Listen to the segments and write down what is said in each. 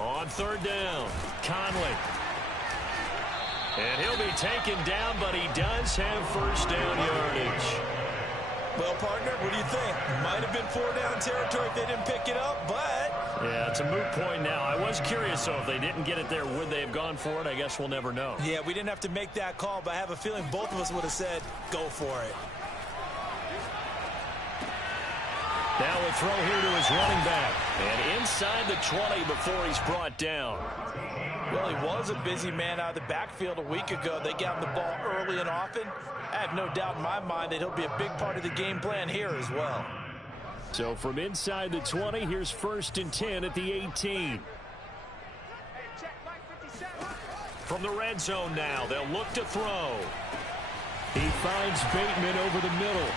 On third down, Conley. And he'll be taken down, but he does have first down yardage. Well, partner, what do you think? Might have been 4-down territory if they didn't pick it up, but... Yeah, it's a moot point now. I was curious, though, if they didn't get it there, would they have gone for it? I guess we'll never know. Yeah, we didn't have to make that call, but I have a feeling both of us would have said, go for it. Now a throw here to his running back. And inside the 20 before he's brought down. Well, he was a busy man out of the backfield a week ago. They got him the ball early and often. I have no doubt in my mind that he'll be a big part of the game plan here as well. So from inside the 20, here's 1st and 10 at the 18. From the red zone now, they'll look to throw. He finds Bateman over the middle.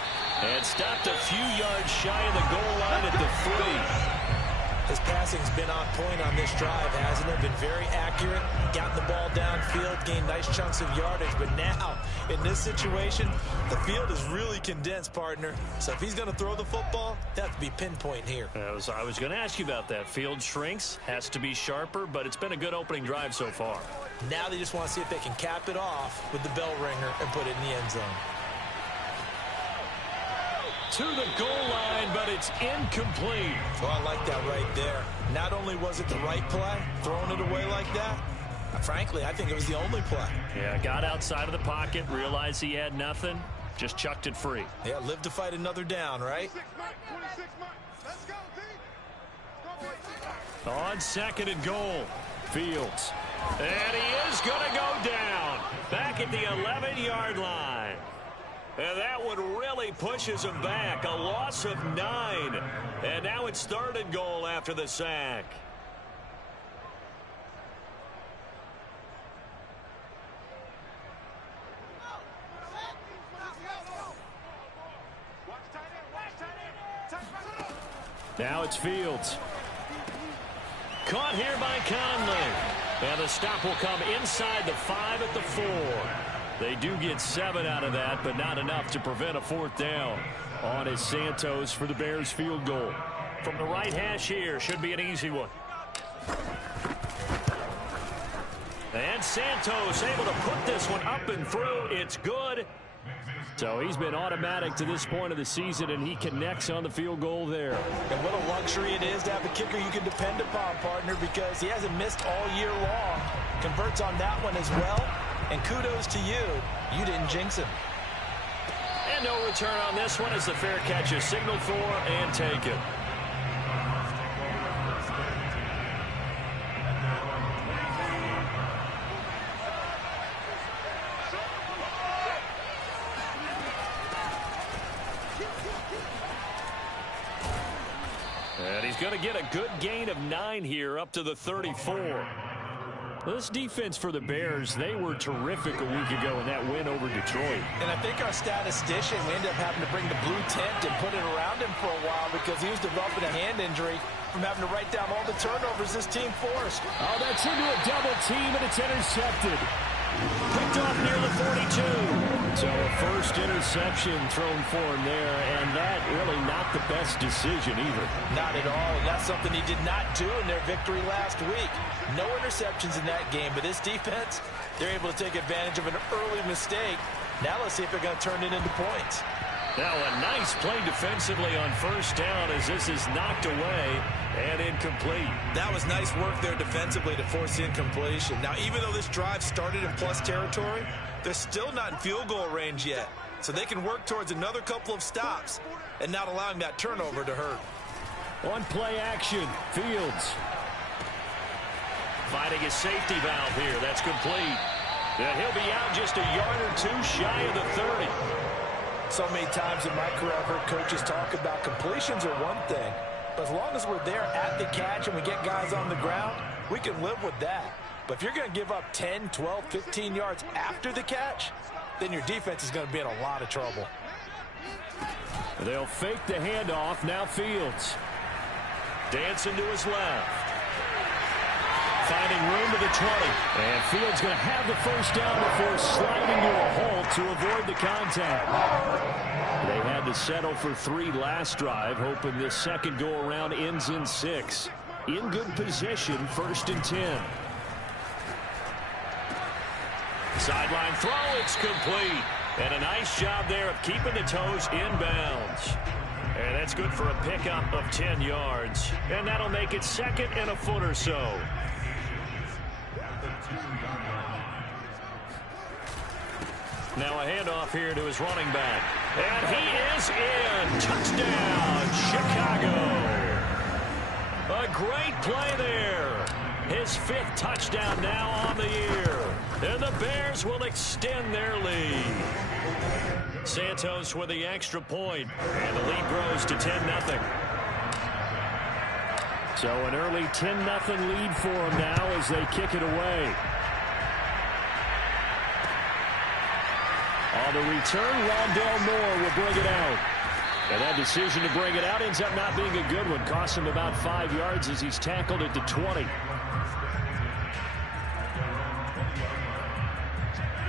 And stopped a few yards shy of the goal line at the 3. His passing's been on point on this drive, hasn't it? Been very accurate, gotten the ball downfield, gained nice chunks of yardage. But now, in this situation, the field is really condensed, partner. So if he's going to throw the football, that has to be pinpoint here. I was going to ask you about that. Field shrinks, has to be sharper, but it's been a good opening drive so far. Now they just want to see if they can cap it off with the bell ringer and put it in the end zone. To the goal line, but it's incomplete. Oh, I like that right there. Not only was it the right play, throwing it away like that, frankly, I think it was the only play. Yeah, got outside of the pocket, realized he had nothing, just chucked it free. Yeah, live to fight another down, right? On 2nd and goal, Fields. And he is going to go down. Back at the 11-yard line. And that one really pushes him back. A loss of 9. And now it's 3rd and goal after the sack. Now it's Fields. Caught here by Conley. And the stop will come inside the 5 at the 4. They do get 7 out of that, but not enough to prevent a 4th down. On is Santos for the Bears field goal. From the right hash here, should be an easy one. And Santos able to put this one up and through. It's good. So he's been automatic to this point of the season, and he connects on the field goal there. And what a luxury it is to have a kicker you can depend upon, partner, because he hasn't missed all year long. Converts on that one as well. And kudos to you. You didn't jinx him. And no return on this one as the fair catch is signaled for and taken. And he's going to get a good gain of 9 here up to the 34. This defense for the Bears, they were terrific a week ago in that win over Detroit. And I think our statistician, we ended up having to bring the blue tent and put it around him for a while because he was developing a hand injury from having to write down all the turnovers this team forced. Oh, that's into a double team, and it's intercepted. Picked off near the 42. So a first interception thrown for him there, and that really not the best decision either. Not at all, and that's something he did not do in their victory last week. No interceptions in that game, but this defense, they're able to take advantage of an early mistake. Now let's see if they're going to turn it into points. Now a nice play defensively on first down as this is knocked away and incomplete. That was nice work there defensively to force incompletion. Now even though this drive started in plus territory, they're still not in field goal range yet. So they can work towards another couple of stops and not allowing that turnover to hurt. On play action, Fields. Finding his safety valve here. That's complete. And he'll be out just a yard or two shy of the 30. So many times in my career I've heard coaches talk about completions are one thing. But as long as we're there at the catch and we get guys on the ground, we can live with that. But if you're going to give up 10, 12, 15 yards after the catch, then your defense is going to be in a lot of trouble. They'll fake the handoff. Now Fields. Dancing to his left. Finding room to the 20. And Fields going to have the first down before sliding to a hole to avoid the contact. They had to settle for 3 last drive, hoping this second go-around ends in 6. in good position, 1st and 10. Sideline throw, it's complete. And a nice job there of keeping the toes in bounds. And that's good for a pickup of 10 yards. And that'll make it 2nd and a foot or so. Now a handoff here to his running back. And he is in. Touchdown, Chicago. A great play there. His 5th touchdown now on the year. And the Bears will extend their lead. Santos with the extra point. And the lead grows to 10-0. So an early 10-0 lead for them now as they kick it away. On the return, Rondale Moore will bring it out. And that decision to bring it out ends up not being a good one. Costs him about 5 yards as he's tackled at the 20.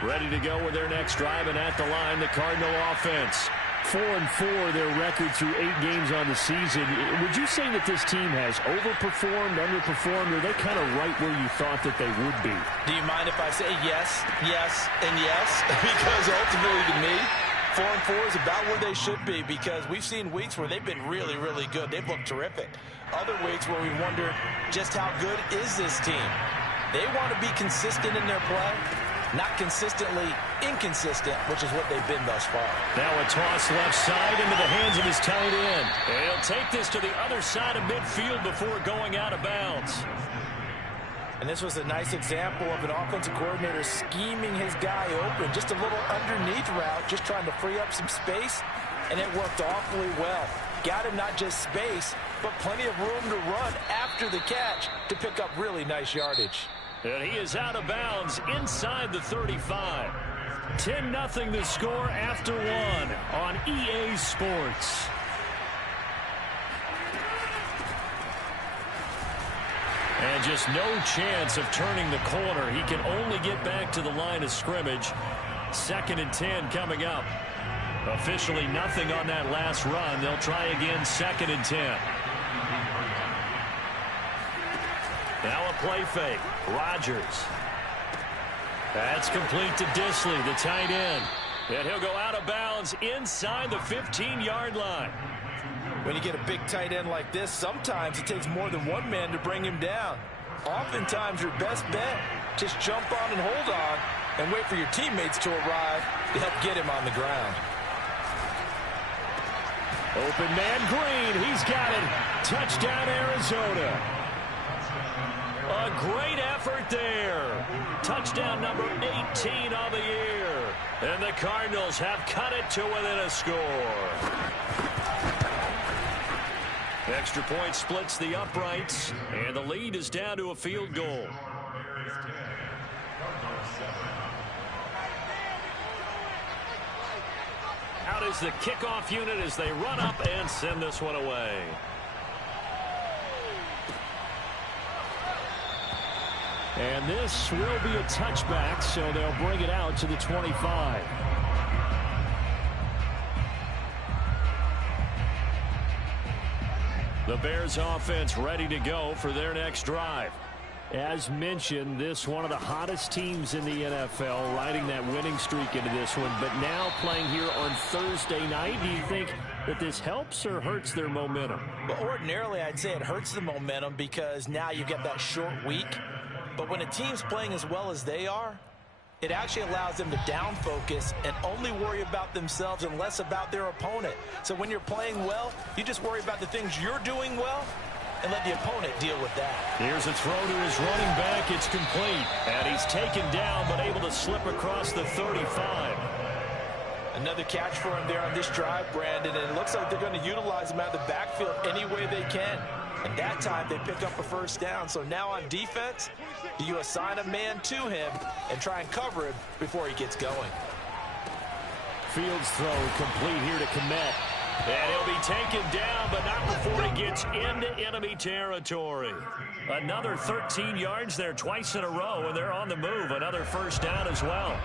Ready to go with their next drive, and at the line, the Cardinal offense. 4-4, their record through 8 games on the season. Would you say that this team has overperformed, underperformed, or are they kind of right where you thought that they would be? Do you mind if I say yes, yes, and yes? Because ultimately to me, 4-4 is about where they should be, because we've seen weeks where they've been really, really good. They've looked terrific. Other weeks where we wonder just how good is this team. They want to be consistent in their play. Not consistently inconsistent, which is what they've been thus far. Now a toss left side into the hands of his tight end. And he'll take this to the other side of midfield before going out of bounds. And this was a nice example of an offensive coordinator scheming his guy open. Just a little underneath route, just trying to free up some space, and it worked awfully well. Got him not just space, but plenty of room to run after the catch to pick up really nice yardage. And he is out of bounds inside the 35. 10-0 the score after 1 on EA Sports. And just no chance of turning the corner. He can only get back to the line of scrimmage. 2nd and 10 coming up. Officially nothing on that last run. They'll try again 2nd and 10. Now a play fake. Rodgers. That's complete to Disley, the tight end. And he'll go out of bounds inside the 15-yard line. When you get a big tight end like this, sometimes it takes more than one man to bring him down. Oftentimes your best bet, just jump on and hold on and wait for your teammates to arrive to help get him on the ground. Open man Green. He's got it. Touchdown, Arizona. A great effort there. Touchdown number 18 on the year. And the Cardinals have cut it to within a score. Extra point splits the uprights, and the lead is down to a field goal. Out is the kickoff unit as they run up and send this one away. And this will be a touchback, so they'll bring it out to the 25. The Bears offense ready to go for their next drive. As mentioned, this one of the hottest teams in the NFL, riding that winning streak into this one, but now playing here on Thursday night. Do you think that this helps or hurts their momentum? Well, ordinarily, I'd say it hurts the momentum because now you get that short week. But when a team's playing as well as they are, it actually allows them to down focus and only worry about themselves and less about their opponent. So when you're playing well, you just worry about the things you're doing well and let the opponent deal with that. Here's a throw to his running back. It's complete. And he's taken down but able to slip across the 35. Another catch for him there on this drive, Brandon, and it looks like they're going to utilize him out of the backfield any way they can. And that time they pick up a first down. So now on defense, do you assign a man to him and try and cover him before he gets going? Fields throw complete here to Kmet. And he'll be taken down, but not before he gets into enemy territory. Another 13 yards there twice in a row, and they're on the move. Another first down as well.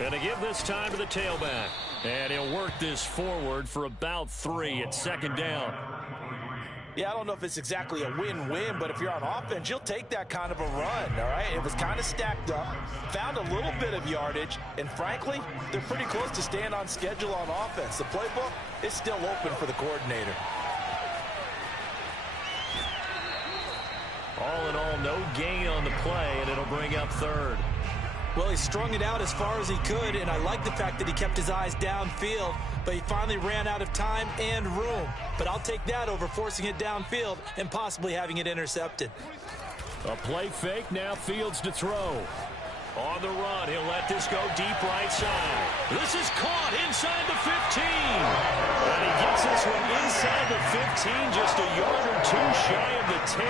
And to give this time to the tailback. And he'll work this forward for about 3 at second down. Yeah, I don't know if it's exactly a win-win, but if you're on offense, you'll take that kind of a run, all right? It was kind of stacked up, found a little bit of yardage, and frankly, they're pretty close to staying on schedule on offense. The playbook is still open for the coordinator. All in all, no gain on the play, and it'll bring up third. Well, he strung it out as far as he could, and I like the fact that he kept his eyes downfield, but he finally ran out of time and room. But I'll take that over forcing it downfield and possibly having it intercepted. A play fake, now Fields to throw. On the run, he'll let this go deep right side. This is caught inside the 15. And he gets this one inside the 15, just a yard or two shy of the 10.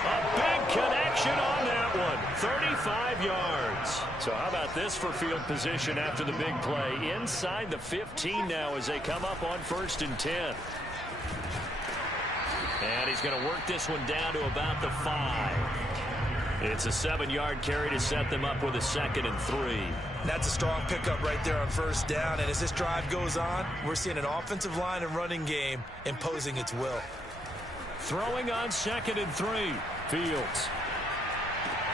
A big connection on that one, 35 yards. So how about this for field position after the big play? Inside the 15 now as they come up on 1st and 10. And he's going to work this one down to about the 5. It's a 7-yard carry to set them up with a 2nd and 3. That's a strong pickup right there on 1st down. And as this drive goes on, we're seeing an offensive line and running game imposing its will. Throwing on 2nd and 3. Fields.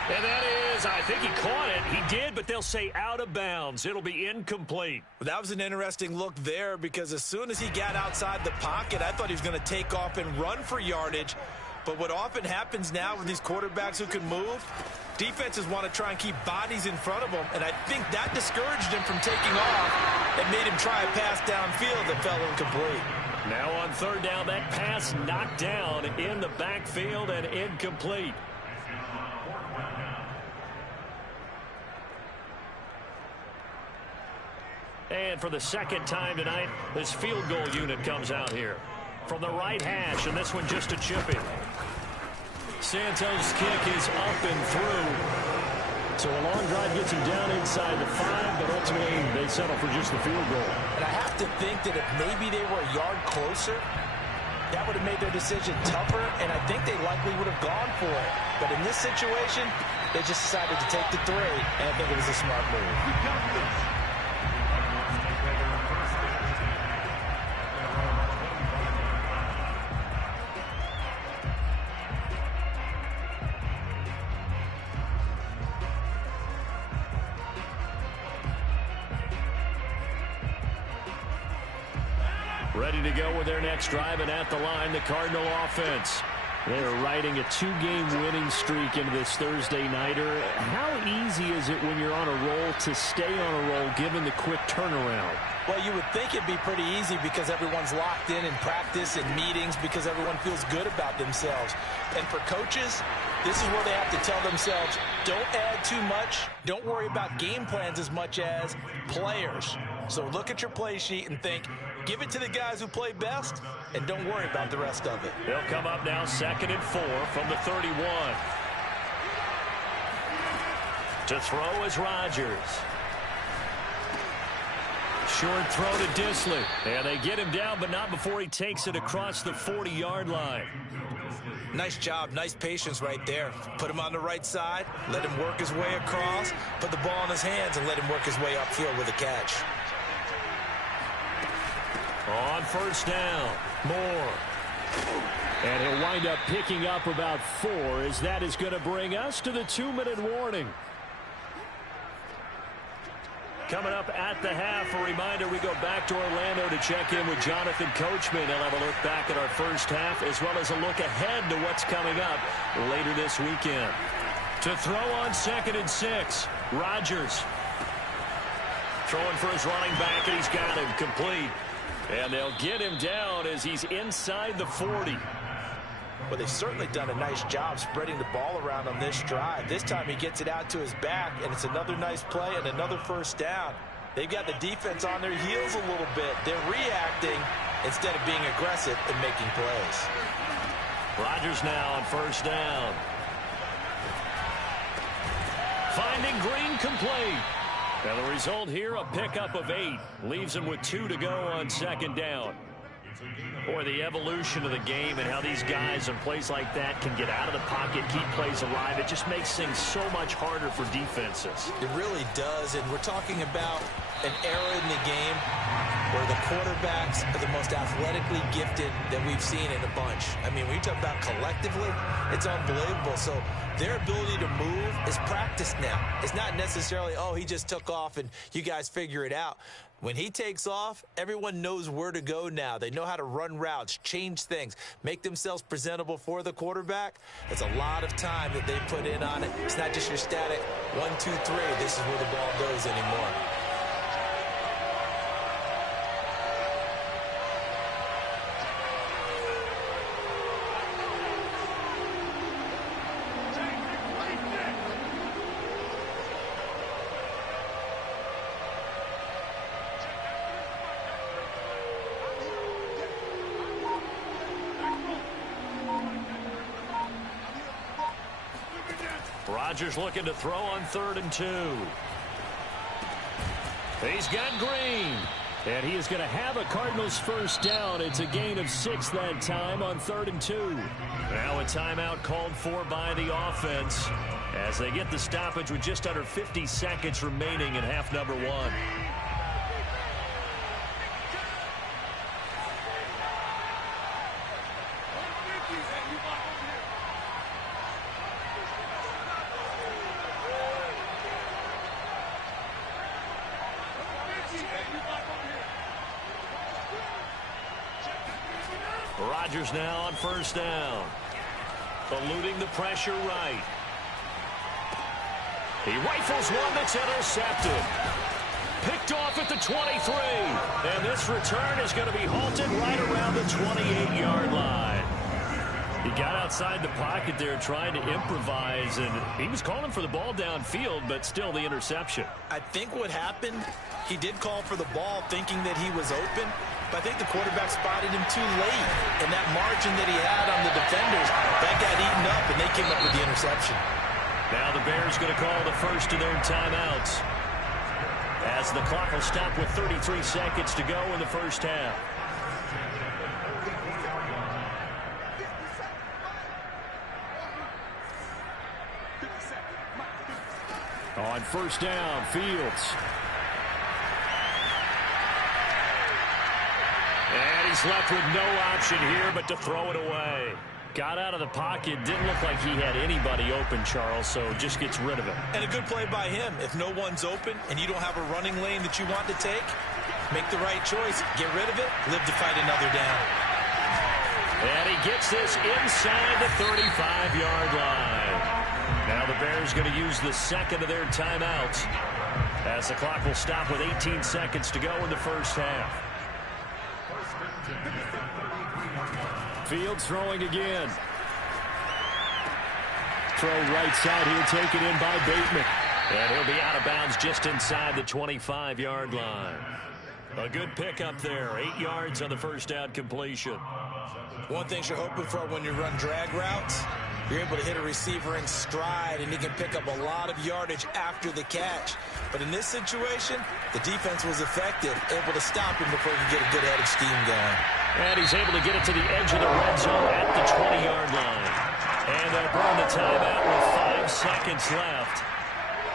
And that is, I think he caught it. He did, but they'll say out of bounds. It'll be incomplete. Well, that was an interesting look there because as soon as he got outside the pocket, I thought he was going to take off and run for yardage. But what often happens now with these quarterbacks who can move, defenses want to try and keep bodies in front of them, and I think that discouraged him from taking off and made him try a pass downfield that fell incomplete. Now on 3rd down, that pass knocked down in the backfield and incomplete. And for the 2nd time tonight, this field goal unit comes out here. From the right hash, and this one just a chip in. Santos' kick is up and through. So a long drive gets him down inside the 5, but ultimately they settle for just the field goal. And I have to think that if maybe they were a yard closer, that would have made their decision tougher, and I think they likely would have gone for it. But in this situation, they just decided to take the 3, and I think it was a smart move. Ready to go with their next drive, and at the line, the Cardinal offense. They're riding a 2-game winning streak into this Thursday nighter. How easy is it when you're on a roll to stay on a roll given the quick turnaround? Well, you would think it'd be pretty easy because everyone's locked in practice and meetings because everyone feels good about themselves. And for coaches, this is where they have to tell themselves, don't add too much. Don't worry about game plans as much as players. So look at your play sheet and think, give it to the guys who play best, and don't worry about the rest of it. They'll come up now 2nd and 4 from the 31. To throw is Rodgers. Short throw to Dissly. And they get him down, but not before he takes it across the 40-yard line. Nice job, nice patience right there. Put him on the right side, let him work his way across, put the ball in his hands, and let him work his way upfield with a catch. On 1st down, Moore. And he'll wind up picking up about 4 as that is going to bring us to the 2-minute warning. Coming up at the half, a reminder, we go back to Orlando to check in with Jonathan Coachman. He'll have a look back at our first half as well as a look ahead to what's coming up later this weekend. To throw on 2nd and 6, Rodgers. Throwing for his running back, and he's got him complete. And they'll get him down as he's inside the 40. Well, they've certainly done a nice job spreading the ball around on this drive. This time he gets it out to his back, and it's another nice play and another 1st down. They've got the defense on their heels a little bit. They're reacting instead of being aggressive and making plays. Rodgers now on 1st down. Finding Green complete. And the result here, a pickup of 8. Leaves him with 2 to go on 2nd down. Boy, the evolution of the game and how these guys in plays like that can get out of the pocket, keep plays alive, it just makes things so much harder for defenses. It really does, and we're talking about an era in the game where the quarterbacks are the most athletically gifted that we've seen in a bunch. I mean, when you talk about collectively, it's unbelievable. So their ability to move is practiced now. It's not necessarily, oh, he just took off and you guys figure it out. When he takes off, everyone knows where to go now. They know how to run routes, change things, make themselves presentable for the quarterback. It's a lot of time that they put in on it. It's not just your static 1, 2, 3. This is where the ball goes anymore. Rodgers looking to throw on 3rd and 2. He's got Green. And he is going to have a Cardinals first down. It's a gain of 6 that time on 3rd and 2. Now a timeout called for by the offense as they get the stoppage with just under 50 seconds remaining in half number 1. Rodgers now on 1st down. Eluding the pressure right. He rifles one that's intercepted. Picked off at the 23. And this return is going to be halted right around the 28-yard line. He got outside the pocket there trying to improvise, and he was calling for the ball downfield, but still the interception. I think what happened, he did call for the ball thinking that he was open, but I think the quarterback spotted him too late. And that margin that he had on the defenders, that got eaten up, and they came up with the interception. Now the Bears going to call the first of their timeouts as the clock will stop with 33 seconds to go in the first half. On 1st down, Fields. And he's left with no option here but to throw it away. Got out of the pocket. Didn't look like he had anybody open, Charles, so just gets rid of it. And a good play by him. If no one's open and you don't have a running lane that you want to take, make the right choice. Get rid of it. Live to fight another down. And he gets this inside the 35-yard line. Now the Bears going to use the second of their timeouts as the clock will stop with 18 seconds to go in the first half. Fields throwing again. Throw right side here taken in by Bateman. And he'll be out of bounds just inside the 25-yard line. A good pickup there. 8 yards on the first down completion. One thing you're hoping for when you run drag routes, you're able to hit a receiver in stride, and he can pick up a lot of yardage after the catch. But in this situation, the defense was effective, able to stop him before he could get a good head of steam going. And he's able to get it to the edge of the red zone at the 20-yard line. And they'll burn the timeout with 5 seconds left.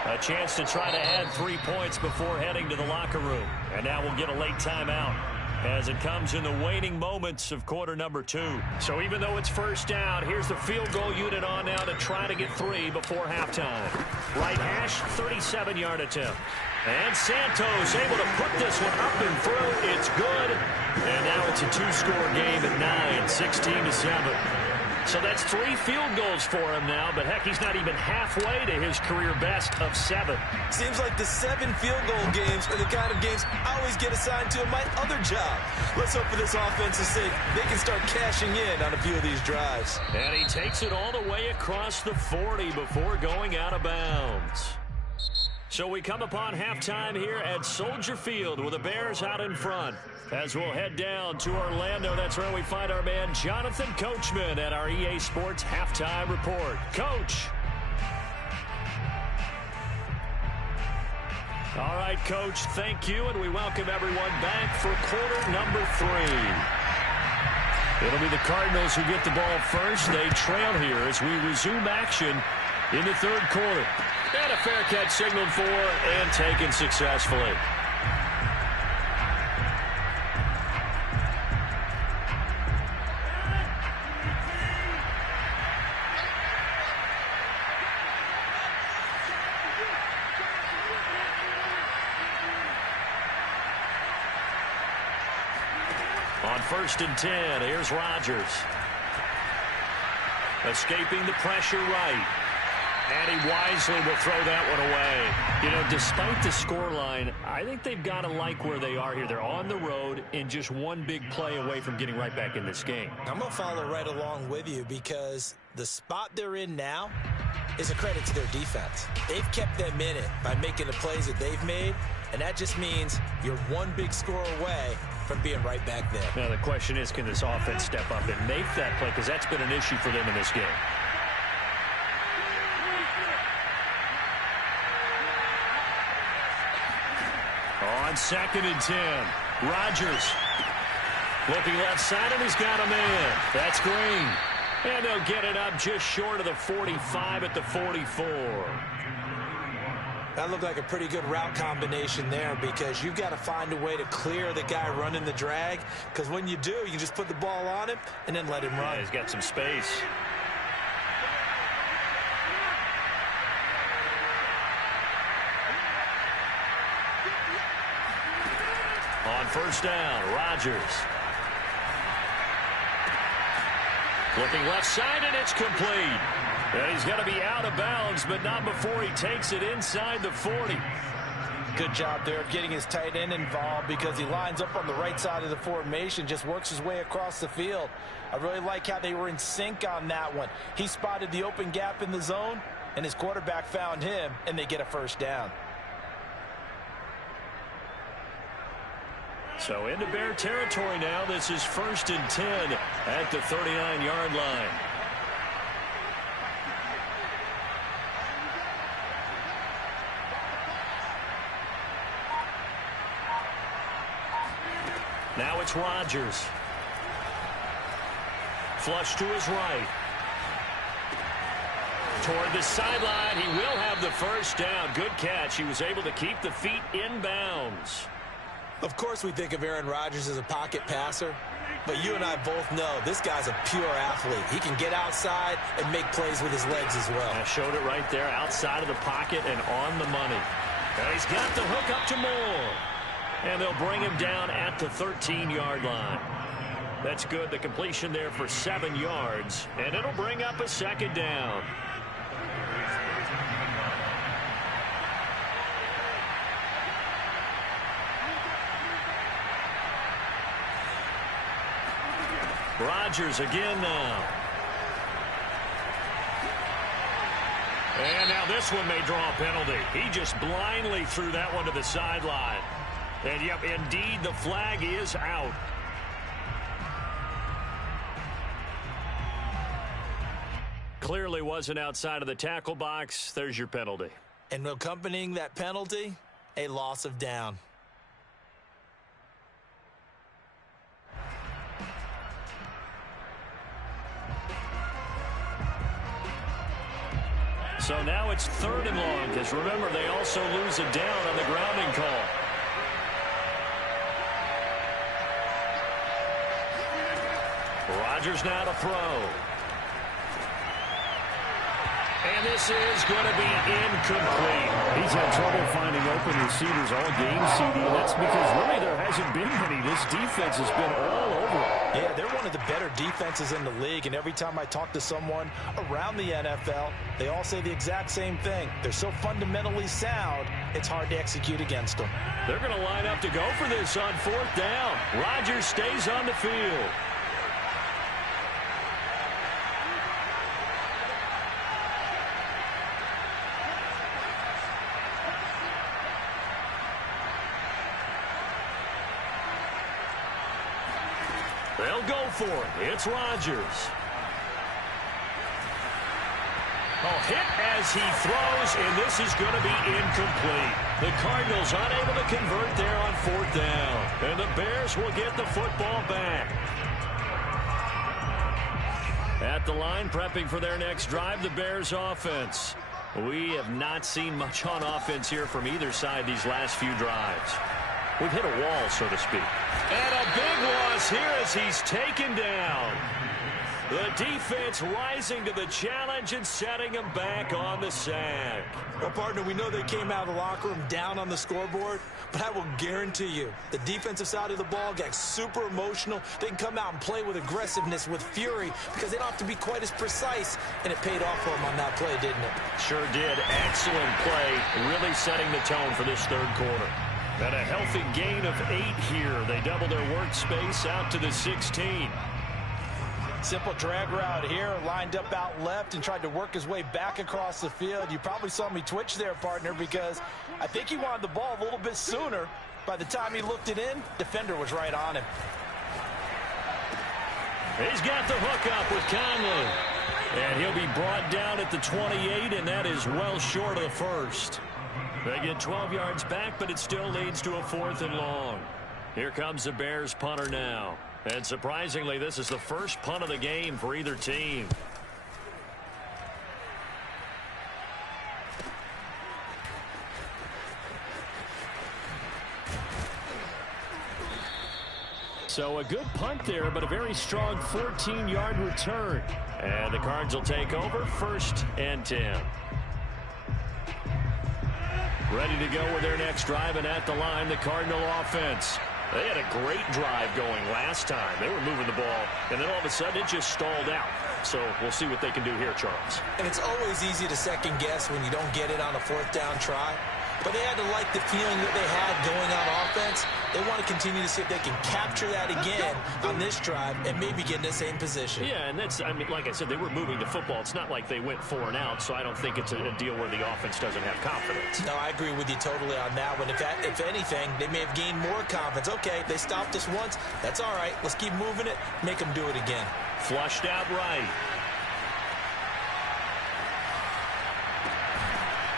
A chance to try to add 3 points before heading to the locker room. And now we'll get a late timeout as it comes in the waning moments of quarter number 2. So even though it's first down, here's the field goal unit on now to try to get 3 before halftime. Right hash, 37-yard attempt. And Santos able to put this one up and through. It's good. And now it's a 2-score game at 9, 16-7. So that's 3 field goals for him now, but heck, he's not even halfway to his career best of 7. Seems like the 7 field goal games are the kind of games I always get assigned to in my other job. Let's hope for this offense's sake they can start cashing in on a few of these drives. And he takes it all the way across the 40 before going out of bounds. So we come upon halftime here at Soldier Field with the Bears out in front. As we'll head down to Orlando, that's where we find our man Jonathan Coachman at our EA Sports Halftime Report. Coach. All right, Coach, thank you, and we welcome everyone back for quarter number 3. It'll be the Cardinals who get the ball first. They trail here as we resume action in the third quarter. And a fair catch signaled for and taken successfully. On 1st and 10, here's Rodgers. Escaping the pressure right. And he wisely will throw that one away. You know, despite the scoreline, I think they've got to like where they are here. They're on the road and just one big play away from getting right back in this game. I'm going to follow right along with you because the spot they're in now is a credit to their defense. They've kept them in it by making the plays that they've made, and that just means you're one big score away from being right back there. Now, the question is, can this offense step up and make that play? Because that's been an issue for them in this game. On 2nd and 10, Rodgers looking left side, and he's got a man. That's Green. And they'll get it up just short of the 45 at the 44. That looked like a pretty good route combination there because you've got to find a way to clear the guy running the drag, because when you do, you just put the ball on him and then let him run. Yeah, he's got some space. On 1st down, Rodgers. Looking left side, and it's complete. And he's going to be out of bounds, but not before he takes it inside the 40. Good job there of getting his tight end involved because he lines up on the right side of the formation, just works his way across the field. I really like how they were in sync on that one. He spotted the open gap in the zone, and his quarterback found him, and they get a 1st down. So into Bear territory now. This is 1st and 10 at the 39-yard line. Now it's Rodgers. Flush to his right. Toward the sideline. He will have the 1st down. Good catch. He was able to keep the feet in bounds. Of course we think of Aaron Rodgers as a pocket passer, but you and I both know this guy's a pure athlete. He can get outside and make plays with his legs as well. I showed it right there, outside of the pocket and on the money. And he's got the hook up to Moore. And they'll bring him down at the 13-yard line. That's good. The completion there for 7 yards. And it'll bring up a 2nd down. Rodgers again now. And now this one may draw a penalty. He just blindly threw that one to the sideline. And, yep, indeed, the flag is out. Clearly wasn't outside of the tackle box. There's your penalty. And accompanying that penalty, a loss of down. So now it's 3rd and long, because remember, they also lose a down on the grounding call. Rodgers now to throw. And this is going to be incomplete. He's had trouble finding open receivers all game, CD, and that's because really there hasn't been many. This defense has been all over it. Yeah, they're one of the better defenses in the league, and every time I talk to someone around the NFL, they all say the exact same thing. They're so fundamentally sound, it's hard to execute against them. They're going to line up to go for this on 4th down. Rodgers stays on the field. They'll go for it. It's Rodgers. Oh, hit as he throws, and this is going to be incomplete. The Cardinals unable to convert there on 4th down. And the Bears will get the football back. At the line, prepping for their next drive, the Bears offense. We have not seen much on offense here from either side these last few drives. We've hit a wall, so to speak. And a big loss here as he's taken down. The defense rising to the challenge and setting him back on the sack. Well, partner, we know they came out of the locker room down on the scoreboard, but I will guarantee you the defensive side of the ball got super emotional. They can come out and play with aggressiveness, with fury, because they don't have to be quite as precise, and it paid off for them on that play, didn't it? Sure did. Excellent play, really setting the tone for this third quarter. And a healthy gain of 8 here. They double their workspace out to the 16. Simple drag route here, lined up out left and tried to work his way back across the field. You probably saw me twitch there, partner, because I think he wanted the ball a little bit sooner. By the time he looked it in, defender was right on him. He's got the hook up with Conley. And he'll be brought down at the 28, and that is well short of the first. They get 12 yards back, but it still leads to a 4th and long. Here comes the Bears punter now. And surprisingly, this is the first punt of the game for either team. So a good punt there, but a very strong 14-yard return. And the Cards will take over, 1st and 10. Ready to go with their next drive, and at the line, the Cardinal offense. They had a great drive going last time. They were moving the ball, and then all of a sudden it just stalled out. So we'll see what they can do here, Charles. And it's always easy to second guess when you don't get it on a 4th down try. But they had to like the feeling that they had going on offense. They want to continue to see if they can capture that again on this drive and maybe get in the same position. Yeah, and that's, I mean, like I said, they were moving to football. It's not like they went 4 and out, so I don't think it's a deal where the offense doesn't have confidence. No, I agree with you totally on that one. If anything, they may have gained more confidence. Okay, they stopped us once. That's all right. Let's keep moving it. Make them do it again. Flushed out right.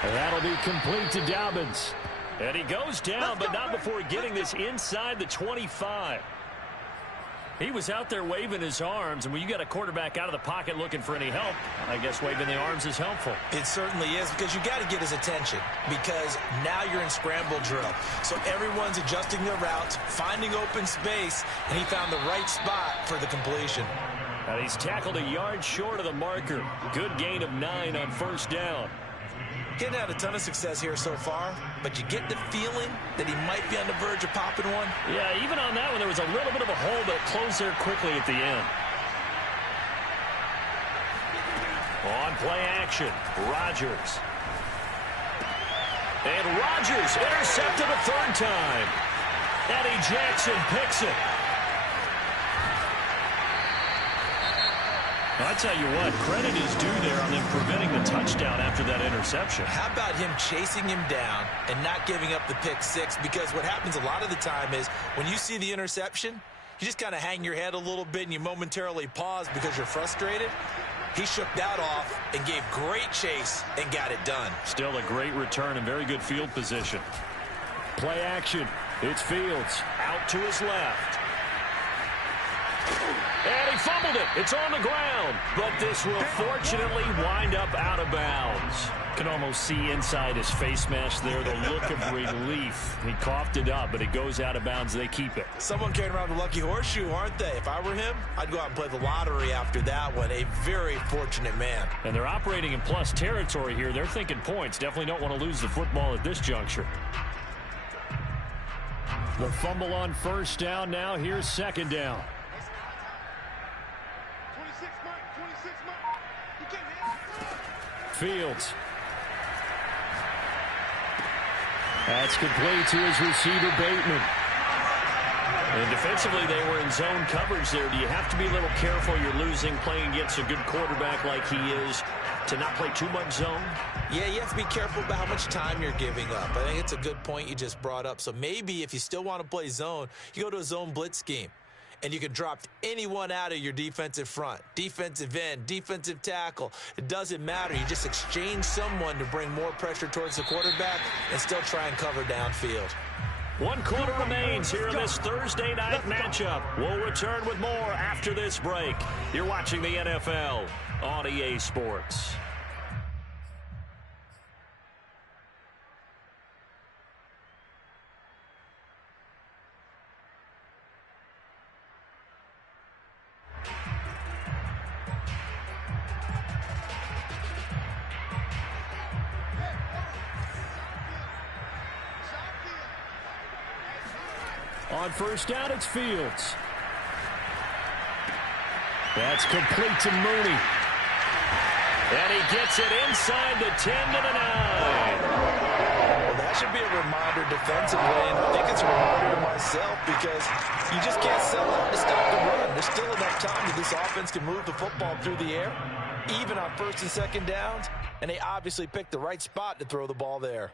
That'll be complete to Dobbins. And he goes down, but not before getting this inside the 25. He was out there waving his arms, and when you got a quarterback out of the pocket looking for any help, I guess waving the arms is helpful. It certainly is, because you got to get his attention, because now you're in scramble drill. So everyone's adjusting their routes, finding open space, and he found the right spot for the completion. And he's tackled a yard short of the marker. Good gain of 9 on 1st down. Getting had a ton of success here so far, but you get the feeling that he might be on the verge of popping one. Yeah, even on that one, there was a little bit of a hole, but it closed there quickly at the end. On play action, Rodgers. And Rodgers intercepted a 3rd time. Eddie Jackson picks it. I tell you what, credit is due there on them preventing the touchdown after that interception. How about him chasing him down and not giving up the pick 6? Because what happens a lot of the time is when you see the interception, you just kind of hang your head a little bit and you momentarily pause because you're frustrated. He shook that off and gave great chase and got it done. Still a great return and very good field position. Play action. It's Fields out to his left. And he fumbled it. It's on the ground. But this will fortunately wind up out of bounds. Can almost see inside his face mask there the look of relief. He coughed it up, but it goes out of bounds. They keep it. Someone carrying around the lucky horseshoe, aren't they? If I were him, I'd go out and play the lottery after that one. A very fortunate man. And they're operating in plus territory here. They're thinking points. Definitely don't want to lose the football at this juncture. The fumble on 1st down now. Here's 2nd down. Fields. That's complete to his receiver, Bateman. And defensively, they were in zone coverage there. Do you have to be a little careful? You're losing, playing against a good quarterback like he is, to not play too much zone? Yeah, you have to be careful about how much time you're giving up. I think it's a good point you just brought up. So maybe if you still want to play zone, you go to a zone blitz scheme. And you can drop anyone out of your defensive front, defensive end, defensive tackle. It doesn't matter. You just exchange someone to bring more pressure towards the quarterback and still try and cover downfield. 1 quarter remains here in this Thursday night matchup. We'll return with more after this break. You're watching the NFL on EA Sports. On first down, it's Fields. That's complete to Mooney. And he gets it inside the 10 to the 9. Well, that should be a reminder defensively, and I think it's a reminder to myself because you just can't sell out to stop the run. There's still enough time that this offense can move the football through the air, even on first and second downs, and they obviously picked the right spot to throw the ball there.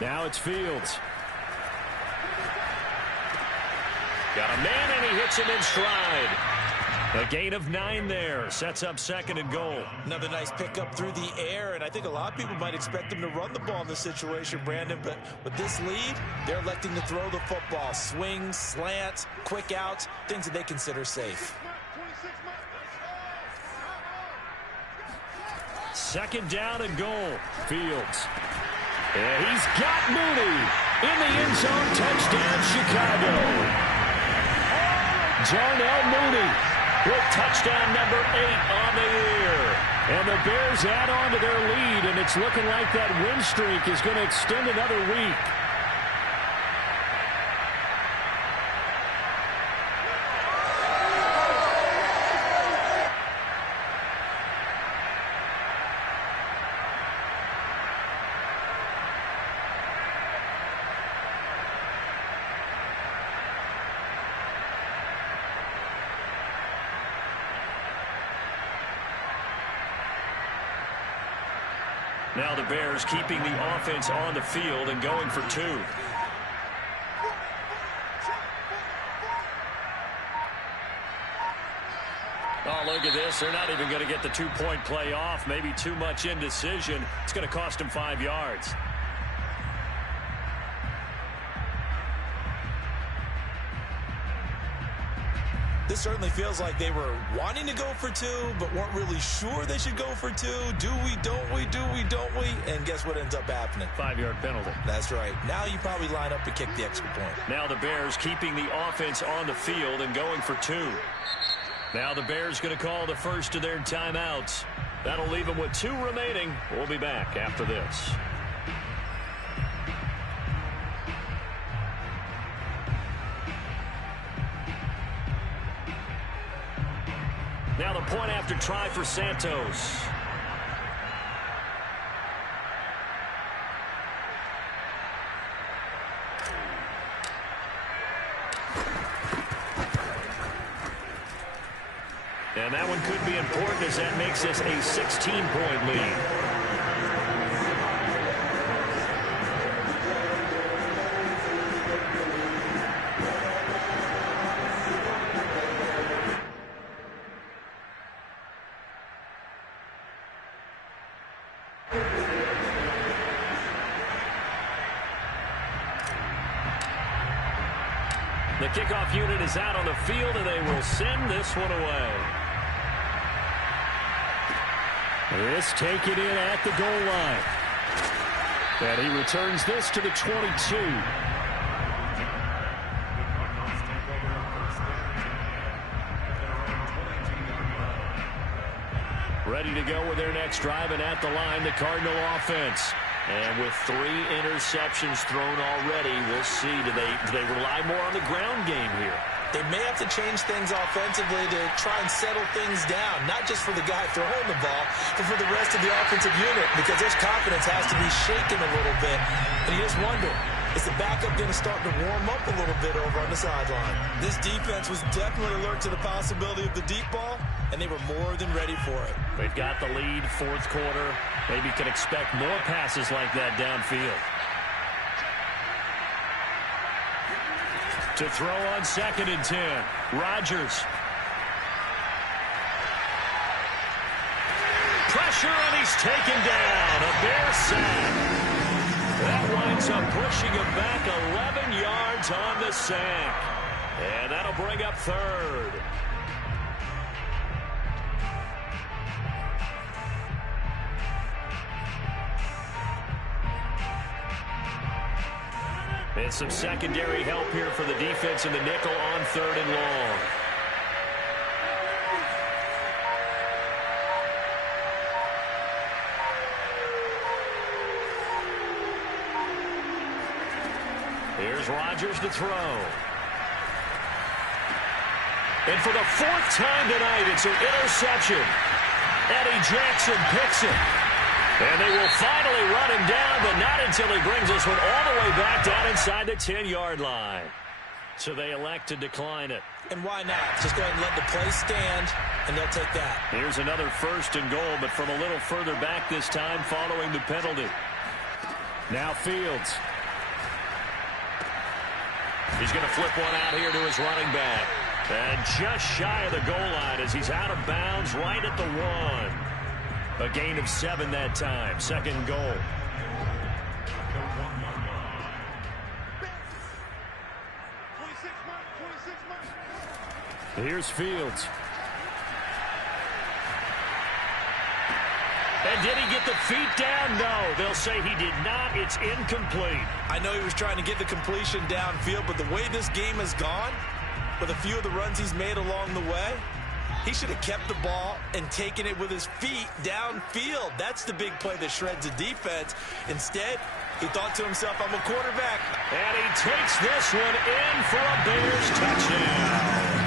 Now it's Fields. Got a man, and he hits him in stride. A gain of 9 there. Sets up 2nd and goal. Another nice pickup through the air, and I think a lot of people might expect him to run the ball in this situation, Brandon, but with this lead, they're electing to throw the football. Swings, slants, quick outs, things that they consider safe. 2nd down and goal. Fields. And he's got Mooney in the end zone. Touchdown, Chicago. Darnell Mooney with touchdown number 8 on the year. And the Bears add on to their lead, and it's looking like that win streak is going to extend another week. Now the Bears keeping the offense on the field and going for 2. Oh, look at this. They're not even going to get the 2-point play off. Maybe too much indecision. It's going to cost them 5 yards. This certainly feels like they were wanting to go for 2, but weren't really sure they should go for 2. Do we, don't we, do we, don't we? And guess what ends up happening? 5-yard penalty. That's right. Now you probably line up and kick the extra point. Now the Bears keeping the offense on the field and going for 2. Now the Bears going to call the first of their timeouts. That'll leave them with 2 remaining. We'll be back after this. Now the point after try for Santos. And that one could be important as that makes this a 16-point lead. The kickoff unit is out on the field, and they will send this one away. This take it in at the goal line. And he returns this to the 22. Ready to go with their next drive, and at the line, the Cardinal offense. And with 3 interceptions thrown already, we'll see. Do they rely more on the ground game here? They may have to change things offensively to try and settle things down, not just for the guy throwing the ball, but for the rest of the offensive unit, because his confidence has to be shaken a little bit. And you just wonder, is the backup going to start to warm up a little bit over on the sideline? This defense was definitely alert to the possibility of the deep ball, and they were more than ready for it. They've got the lead, 4th quarter. Maybe can expect more passes like that downfield. To throw on 2nd and 10. Rodgers. Pressure, and he's taken down. A Bear sack. That winds up pushing him back 11 yards on the sack. And that'll bring up 3rd. And some secondary help here for the defense in the nickel on 3rd and long. Here's Rodgers to throw. And for the 4th time tonight, it's an interception. Eddie Jackson picks it. And they will finally run him down, but not until he brings this one all the way back down inside the 10-yard line. So they elect to decline it. And why not? Just go ahead and let the play stand, and they'll take that. Here's another 1st and goal, but from a little further back this time following the penalty. Now Fields. He's going to flip one out here to his running back. And just shy of the goal line as he's out of bounds right at the 1. A gain of 7 that time. 2nd goal. Here's Fields. And did he get the feet down? No. They'll say he did not. It's incomplete. I know he was trying to get the completion downfield, but the way this game has gone, with a few of the runs he's made along the way, he should have kept the ball and taken it with his feet downfield. That's the big play that shreds the defense. Instead, he thought to himself, I'm a quarterback. And he takes this one in for a Bears touchdown.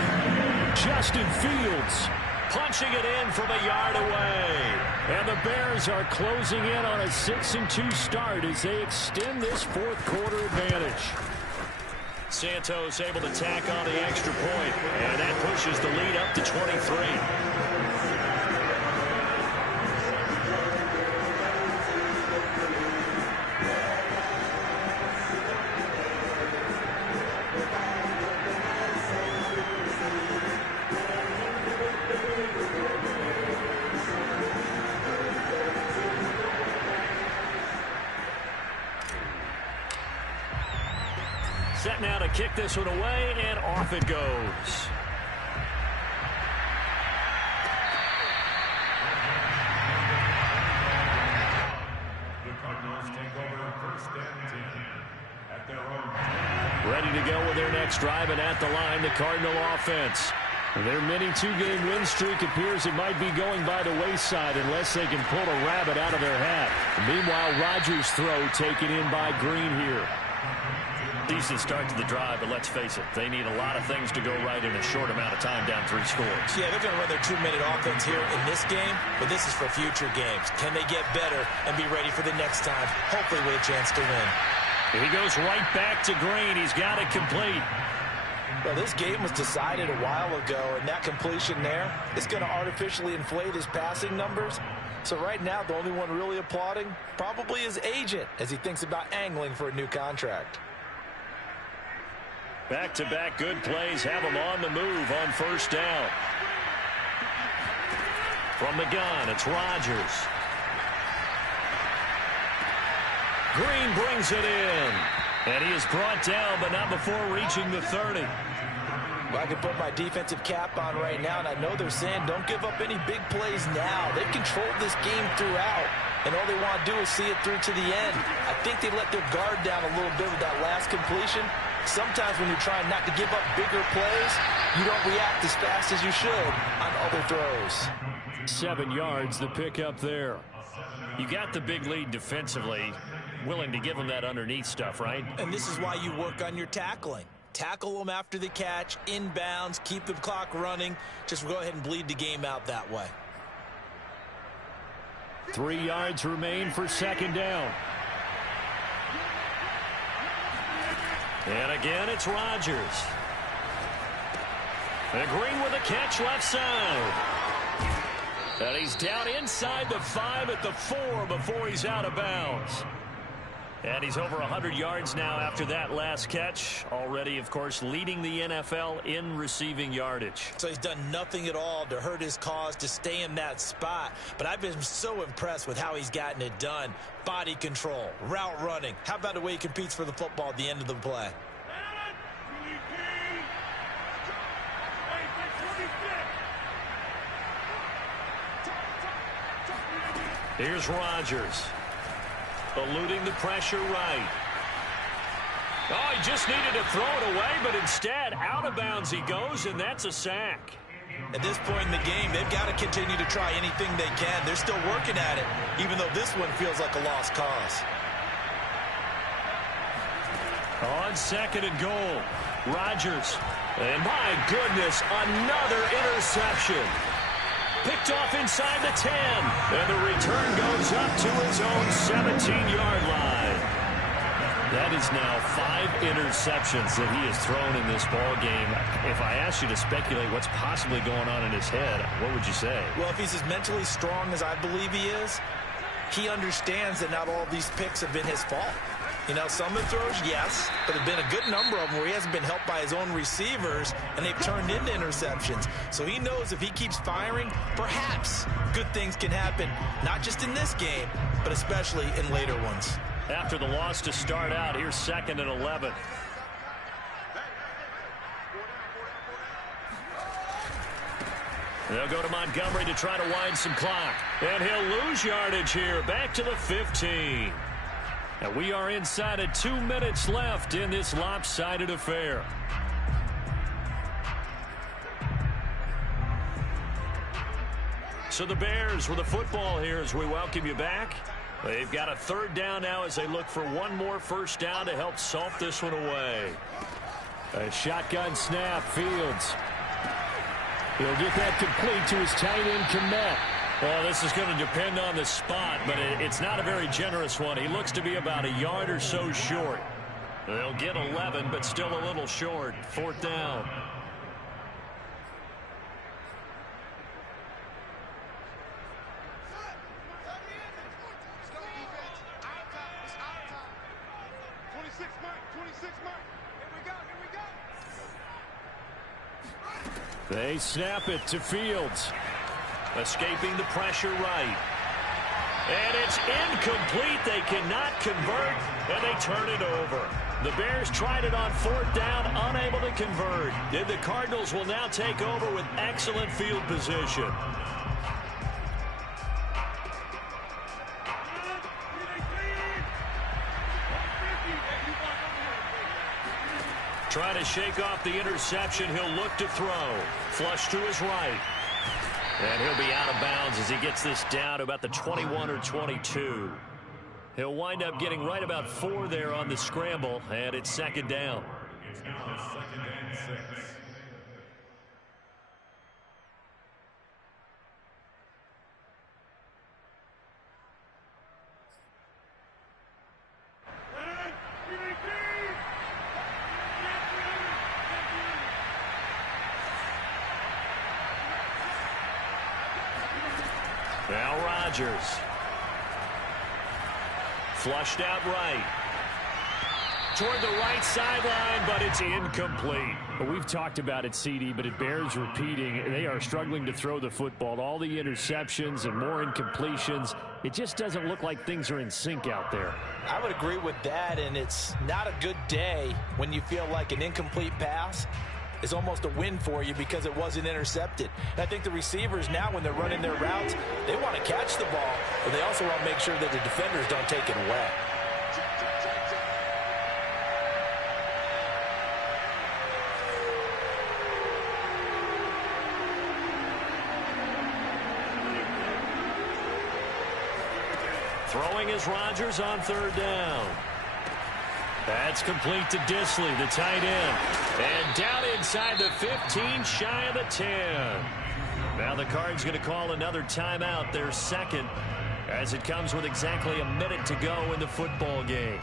Justin Fields punching it in from a yard away. And the Bears are closing in on a 6-2 start as they extend this 4th quarter advantage. Santos able to tack on the extra point, and that pushes the lead up to 23. Set now to kick this one away, and off it goes. Ready to go with their next drive, and at the line, the Cardinal offense. Their mini 2-game win streak appears it might be going by the wayside unless they can pull a rabbit out of their hat. Meanwhile, Rodgers' throw taken in by Green here. Decent start to the drive, but let's face it, they need a lot of things to go right in a short amount of time down 3 scores. Yeah, they're going to run their 2-minute offense here in this game, but this is for future games. Can they get better and be ready for the next time, hopefully with a chance to win? He goes right back to Green. He's got it complete. Well, this game was decided a while ago, and that completion there is going to artificially inflate his passing numbers. So right now, the only one really applauding probably his agent as he thinks about angling for a new contract. Back-to-back good plays have him on the move on 1st down. From the gun, it's Rodgers. Green brings it in. And he is brought down, but not before reaching the 30. Well, I can put my defensive cap on right now, and I know they're saying don't give up any big plays now. They've controlled this game throughout, and all they want to do is see it through to the end. I think they let their guard down a little bit with that last completion. Sometimes when you're trying not to give up bigger plays, you don't react as fast as you should on other throws. 7 yards, the pickup there. You got the big lead defensively, willing to give them that underneath stuff, right? And this is why you work on your tackling. Tackle them after the catch, inbounds, keep the clock running. Just go ahead and bleed the game out that way. 3 yards remain for 2nd down. And again, it's Rodgers. And Green with a catch left side. And he's down inside the 5 at the 4 before he's out of bounds. And he's over 100 yards now after that last catch. Already, of course, leading the NFL in receiving yardage. So he's done nothing at all to hurt his cause to stay in that spot. But I've been so impressed with how he's gotten it done. Body control, route running. How about the way he competes for the football at the end of the play? Here's Rodgers. Eluding the pressure right. Oh, he just needed to throw it away, but instead, out of bounds he goes, and that's a sack. At this point in the game, they've got to continue to try anything they can. They're still working at it, even though this one feels like a lost cause. On second and goal, Rodgers. And my goodness, another interception. Picked off inside the 10. And the return goes up to his own 17-yard line. That is now 5 interceptions that he has thrown in this ball game. If I asked you to speculate what's possibly going on in his head, what would you say? Well, if he's as mentally strong as I believe he is, he understands that not all of these picks have been his fault. You know, some of the throws, yes, but there have been a good number of them where he hasn't been helped by his own receivers, and they've turned into interceptions. So he knows if he keeps firing, perhaps good things can happen, not just in this game, but especially in later ones. After the loss to start out, here's 2nd and 11. They'll go to Montgomery to try to wind some clock. And he'll lose yardage here, back to the 15. And we are inside of 2 minutes left in this lopsided affair. So the Bears with the football here as we welcome you back. They've got a 3rd down now as they look for one more first down to help salt this one away. A shotgun snap, Fields. He'll get that complete to his tight end, Kmet. Well, this is going to depend on the spot, but it's not a very generous one. He looks to be about a yard or so short. They'll get 11, but still a little short. 4th down. They snap it to Fields. Escaping the pressure right. And it's incomplete. They cannot convert, and they turn it over. The Bears tried it on 4th down, unable to convert. And the Cardinals will now take over with excellent field position. Trying to shake off the interception. He'll look to throw. Flush to his right. And he'll be out of bounds as he gets this down to about the 21 or 22. He'll wind up getting right about 4 there on the scramble, and it's 2nd down. It's now 2nd and 6. Now Rodgers. Flushed out right. Toward the right sideline, but it's incomplete. Well, we've talked about it, CD, but it bears repeating. They are struggling to throw the football. All the interceptions and more incompletions. It just doesn't look like things are in sync out there. I would agree with that, and it's not a good day when you feel like an incomplete pass is almost a win for you because it wasn't intercepted. And I think the receivers now, when they're running their routes, they want to catch the ball, but they also want to make sure that the defenders don't take it away. Throwing is Rodgers on 3rd down. That's complete to Dissly, the tight end. And down inside the 15, shy of the 10. Now the Cards going to call another timeout, their 2nd, as it comes with exactly a minute to go in the football game.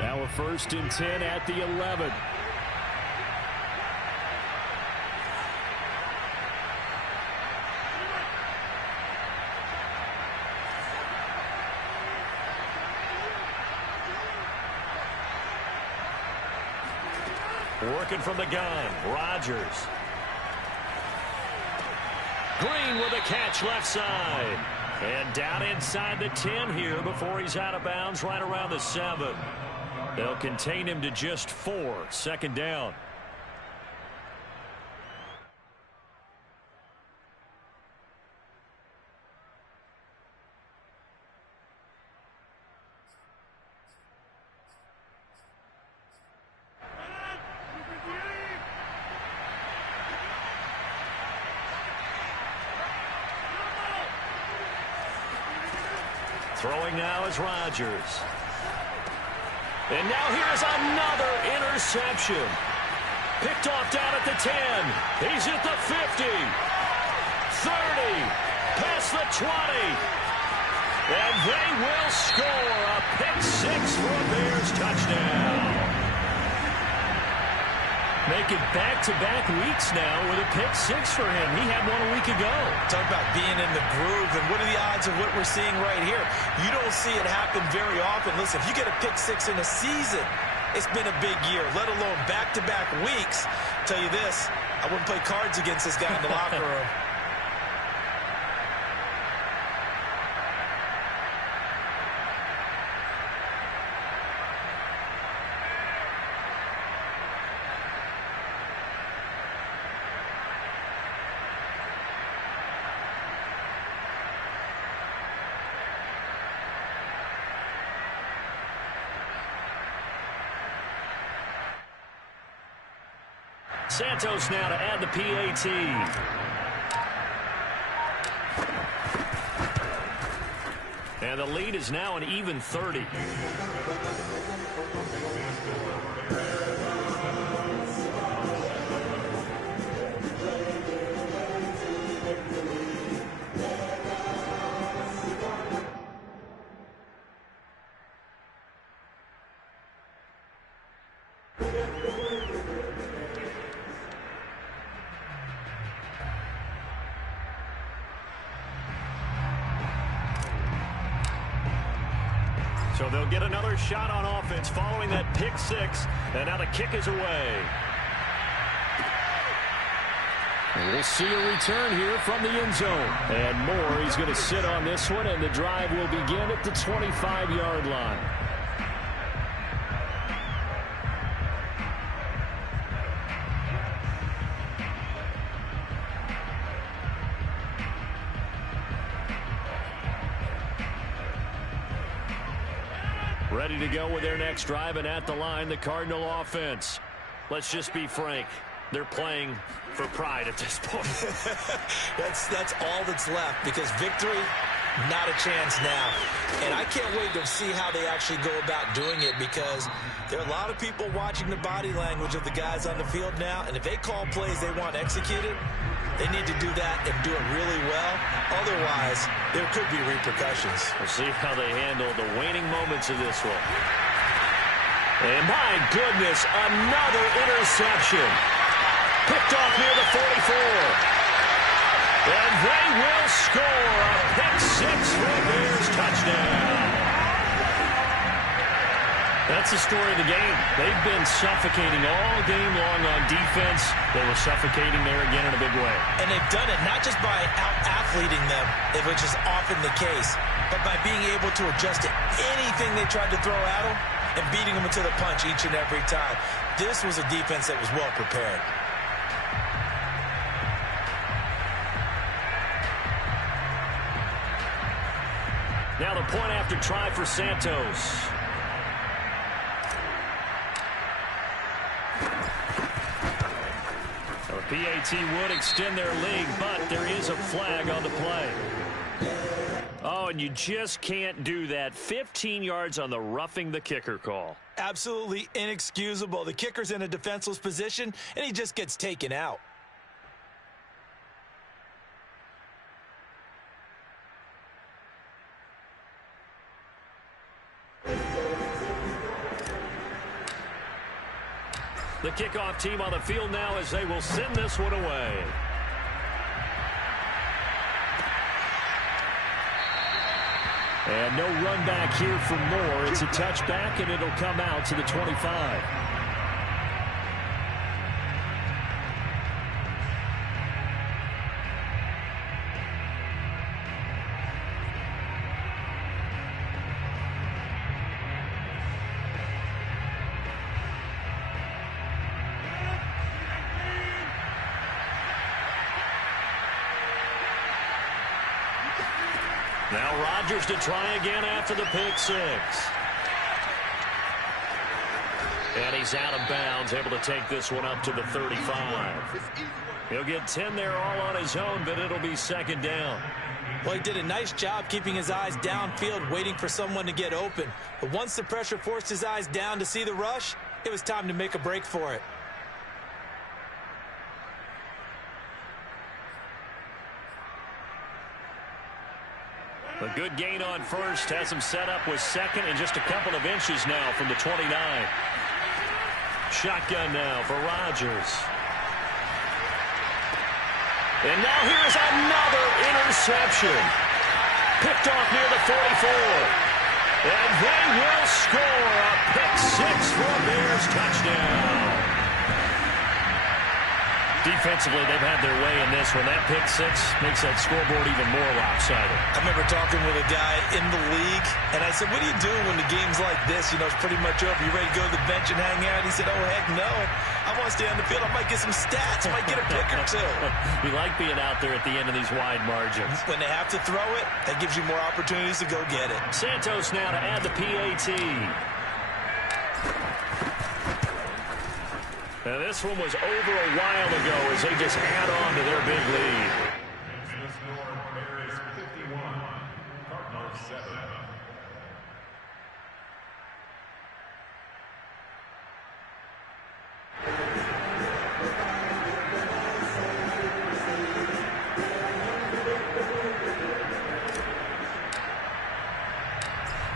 Now a 1st and 10 at the 11. Working from the gun, Rodgers. Green with a catch left side. And down inside the 10 here before he's out of bounds right around the 7. They'll contain him to just 4. Second down. Throwing now is Rodgers. And now here's another interception. Picked off down at the 10. He's at the 50. 30. Past the 20. And they will score a pick 6 for a Bears touchdown. Making back-to-back weeks now with a pick 6 for him. He had one a week ago. Talk about being in the groove, and what are the odds of what we're seeing right here? You don't see it happen very often. Listen, if you get a pick 6 in a season, it's been a big year, let alone back-to-back weeks. I'll tell you this, I wouldn't play cards against this guy in the locker room. Santos now to add the PAT. And the lead is now an even 30. So they'll get another shot on offense following that pick 6. And now the kick is away. We'll see a return here from the end zone. And Moore, he's going to sit on this one, and the drive will begin at the 25-yard line. Ready to go with their next drive, and at the line, the Cardinal offense. Let's just be frank. They're playing for pride at this point. That's all that's left, because victory, not a chance now. And I can't wait to see how they actually go about doing it, because there are a lot of people watching the body language of the guys on the field now, and if they call plays they want executed, they need to do that and do it really well. Otherwise, there could be repercussions. We'll see how they handle the waning moments of this one. And my goodness, another interception. Picked off near the 44. And they will score a pick 6 for a Bears touchdown. That's the story of the game. They've been suffocating all game long on defense. They were suffocating there again in a big way. And they've done it not just by out-athleting them, which is often the case, but by being able to adjust to anything they tried to throw at them and beating them to the punch each and every time. This was a defense that was well prepared. Now the point after try for Santos. PAT would extend their lead, but there is a flag on the play. Oh, and you just can't do that. 15 yards on the roughing the kicker call. Absolutely inexcusable. The kicker's in a defenseless position, and he just gets taken out. The kickoff team on the field now as they will send this one away. And no run back here for Moore. It's a touchback, and it'll come out to the 25. Now Rodgers to try again after the pick six. And he's out of bounds, able to take this one up to the 35. He'll get 10 there all on his own, but it'll be second down. Well, he did a nice job keeping his eyes downfield, waiting for someone to get open. But once the pressure forced his eyes down to see the rush, it was time to make a break for it. A good gain on first, has him set up with second and just a couple of inches now from the 29. Shotgun now for Rodgers. And now here's another interception. Picked off near the 44. And they will score a pick six for a Bears touchdown. Defensively, they've had their way in this one. That pick six makes that scoreboard even more lopsided. I remember talking with a guy in the league, and I said, what do you do when the game's like this? You know, it's pretty much over. You ready to go to the bench and hang out? He said, oh, heck no. I want to stay on the field. I might get some stats. I might get a pick or two. We like being out there at the end of these wide margins. When they have to throw it, that gives you more opportunities to go get it. Santos now to add the PAT. And this one was over a while ago as they just add on to their big lead. The score, Bears 51, Cardinals 7.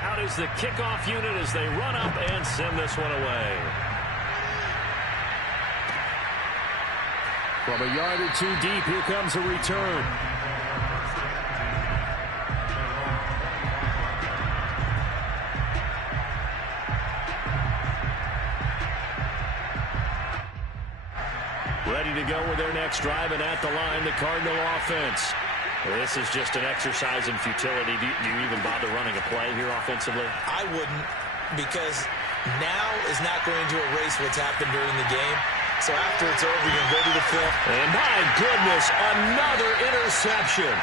Out is the kickoff unit as they run up and send this one away. From a yard or two deep, here comes a return. Ready to go with their next drive, and at the line, the Cardinal offense. This is just an exercise in futility. Do you even bother running a play here offensively? I wouldn't, because now is not going to erase what's happened during the game. So after it's over, you're going to go to the field. And my goodness, another interception.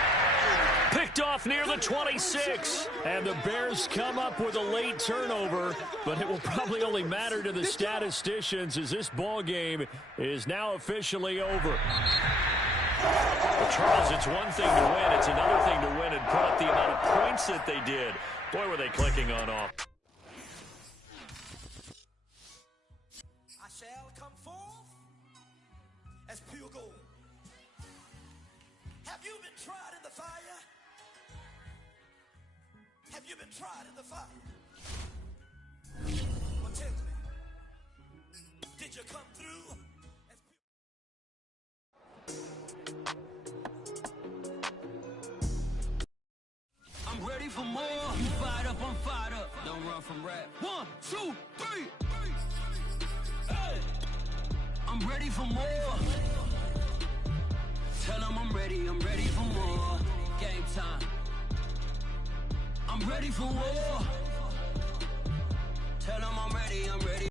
Picked off near the 26. And the Bears come up with a late turnover, but it will probably only matter to the statisticians as this ball game is now officially over. Well, Charles, it's one thing to win. It's another thing to win and put up the amount of points that they did. Boy, were they clicking on off. I shall come forth as pure gold. Have you been tried in the fire? Have you been tried in the fire? Well, tell me, did you come through as I'm ready for more. You fired up, I'm fired up. Don't run from rap. 1, 2, 3. Hey. I'm ready for more. Tell them I'm ready for more. Game time. I'm ready for war. Tell them I'm ready